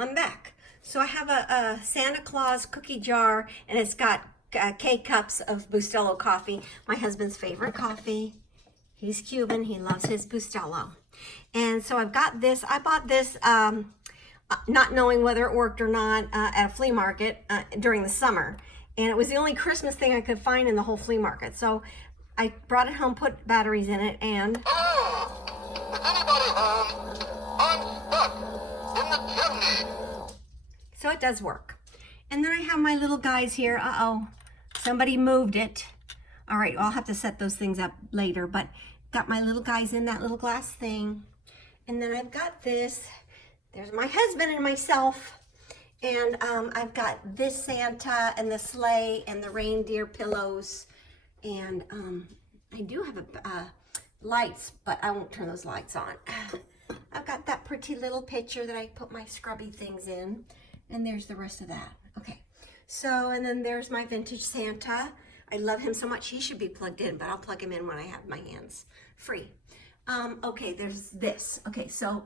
I'm back. So I have a Santa Claus cookie jar, and it's got K-cups of Bustelo coffee, my husband's favorite coffee. He's Cuban, he loves his Bustelo. And so I've got this, I bought this not knowing whether it worked or not at a flea market during the summer. And it was the only Christmas thing I could find in the whole flea market. So I brought it home, put batteries in it, and... Is anybody home? I'm stuck in the chimney. So it does work. And then I have my little guys here. Uh-oh, somebody moved it. All right, I'll have to set those things up later, but got my little guys in that little glass thing. And then I've got this. There's my husband and myself. And I've got this Santa and the sleigh and the reindeer pillows. And I do have lights, but I won't turn those lights on. I've got that pretty little picture that I put my scrubby things in. And there's the rest of that. Okay, so, and then there's my vintage Santa. I love him so much, he should be plugged in, but I'll plug him in when I have my hands free. Okay, there's this. Okay, so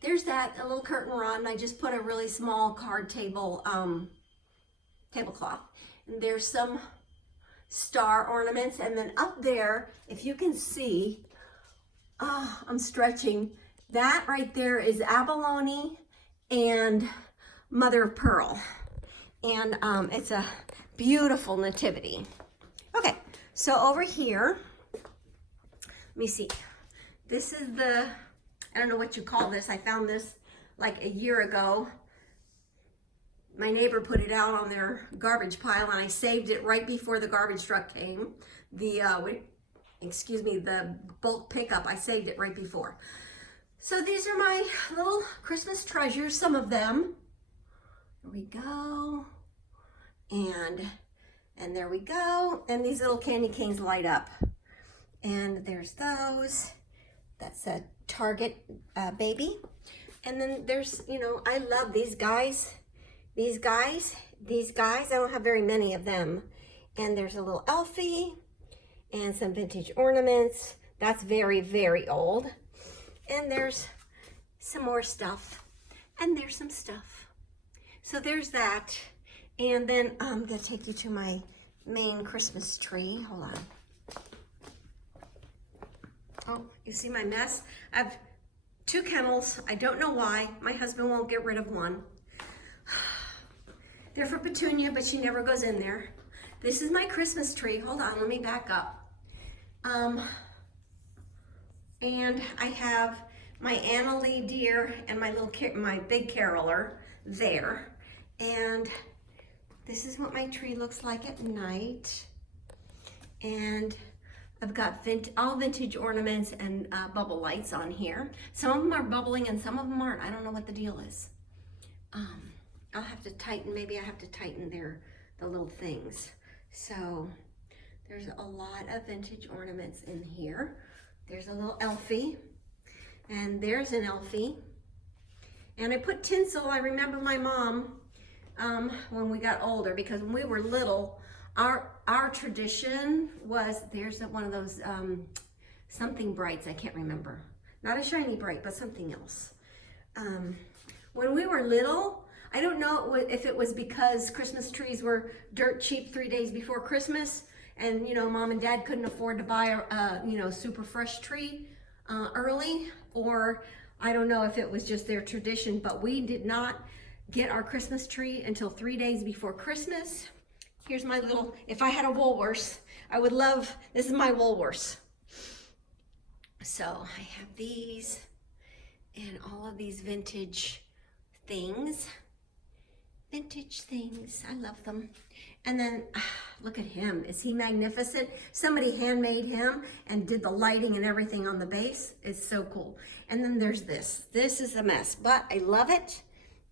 there's that, a little curtain rod, and I just put a really small card table, tablecloth. And there's some star ornaments, and then up there, if you can see, I'm stretching, that right there is abalone and mother of pearl. And it's a beautiful nativity. Okay, so over here, let me see. This is the, I don't know what you call this. I found this like a year ago. My neighbor put it out on their garbage pile, and I saved it right before the garbage truck came. The, the bulk pickup, I saved it right before. So these are my little Christmas treasures, some of them. There we go. And there we go. And these little candy canes light up. And there's those. That's a Target baby. And then there's, you know, I love these guys. These guys. I don't have very many of them. And there's a little Elfie and some vintage ornaments. That's very, very old. And there's some more stuff. And there's some stuff. So there's that. And then I'm going to take you to my main Christmas tree. Hold on. Oh, you see my mess? I have 2 kennels. I don't know why. My husband won't get rid of one. They're for Petunia, but she never goes in there. This is my Christmas tree. Hold on, let me back up. And I have my Annalie deer and my big caroler there. And this is what my tree looks like at night. And I've got all vintage ornaments and bubble lights on here. Some of them are bubbling and some of them aren't. I don't know what the deal is. I'll have to tighten, maybe I have to tighten the little things. So there's a lot of vintage ornaments in here. There's a little Elfie, and there's an Elfie. And I put tinsel. I remember my mom, when we got older, because when we were little, our tradition was, there's one of those something brights, I can't remember. Not a shiny bright, but something else. When we were little, I don't know if it was because Christmas trees were dirt cheap 3 days before Christmas, and you know, mom and dad couldn't afford to buy a super fresh tree early, or I don't know if it was just their tradition, but we did not get our Christmas tree until 3 days before Christmas. Here's my little, if I had a Woolworths, I would love, this is my Woolworths. So I have these and all of these vintage things. I love them. And then look at him. Is he magnificent? Somebody handmade him and did the lighting and everything on the base. It's so cool. And then there's this. This is a mess, but I love it.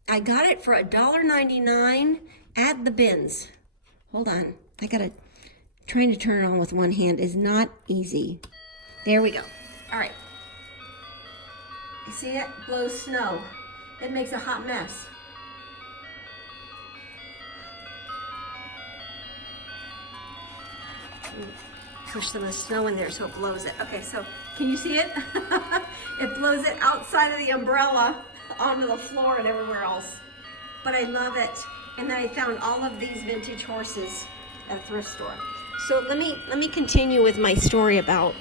I got it for $1.99 at the bins. Hold on. Trying to turn it on with one hand is not easy. There we go. All right. You see it? Blows snow. It makes a hot mess. Push some of the snow in there so it blows it. Okay, so can you see it? It blows it outside of the umbrella. onto the floor and everywhere else. But I love it. And then I found all of these vintage horses at a thrift store. So let me continue with my story about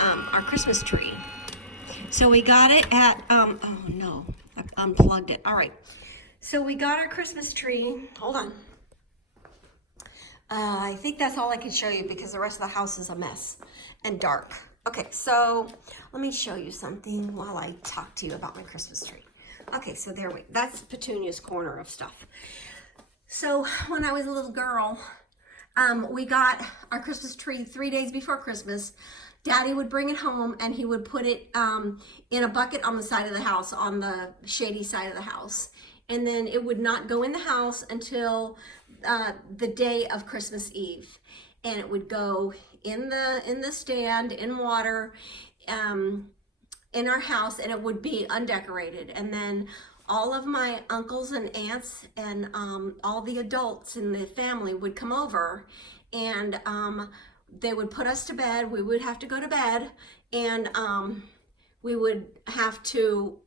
our Christmas tree. So we got it at oh no, I unplugged it. All right. So we got our Christmas tree. Hold on. I think that's all I can show you because the rest of the house is a mess and dark. Okay, so let me show you something while I talk to you about my Christmas tree. Okay, so that's Petunia's corner of stuff. So when I was a little girl, we got our Christmas tree 3 days before Christmas. Daddy would bring it home and he would put it in a bucket on the side of the house, on the shady side of the house. And then it would not go in the house until the day of Christmas Eve. And it would go in the stand, in water, in our house, and it would be undecorated. And then all of my uncles and aunts and all the adults in the family would come over, and they would put us to bed. We would have to go to bed, and we would have to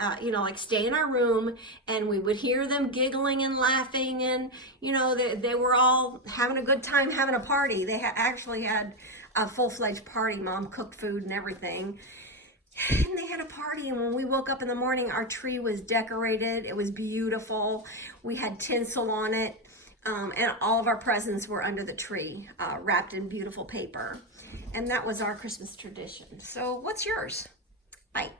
like stay in our room, and we would hear them giggling and laughing, and they were all having a good time, having a party. They actually had a full-fledged party. Mom cooked food and everything, and they had a party. And when we woke up in the morning, our tree was decorated. It was beautiful. We had tinsel on it, and all of our presents were under the tree, wrapped in beautiful paper. And that was our Christmas tradition. So what's yours? Bye.